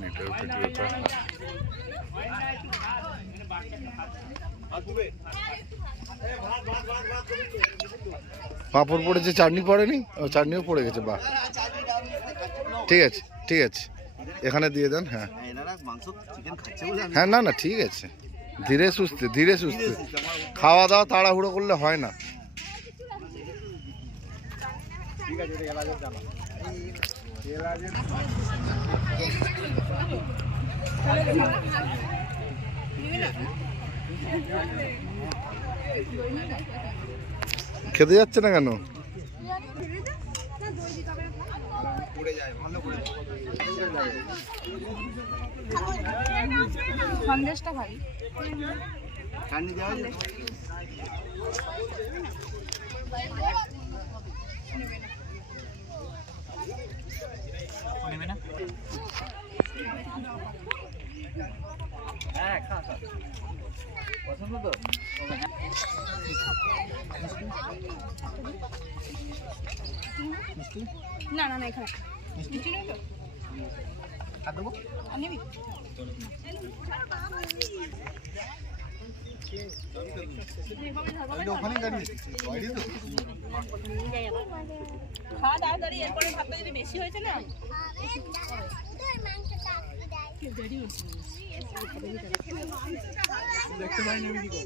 নেটের ভিডিওটা। পাঁপড় পড়েছে, চাটনি পড়েনি? ও চাটনিও পড়ে গেছে, বাহ, ঠিক আছে ঠিক আছে, এখানে দিয়ে দেন। হ্যাঁ হ্যাঁ, না না ঠিক আছে, ধীরে সুস্থে ধীরে সুস্থে, খাওয়া দাওয়া তাড়াহুড়ো করলে হয় না। খেতে যাচ্ছে না কেন? সন্দেশটা ভারী। পছন্দ তো না না না, এখানে মিষ্টি নেই তো, আর দেবো নিবি? খাওয়া তাড়াতাড়ি, এরপরে ভাতটা যদি বেশি হয়েছে না দেখতে পাইনি আমি কি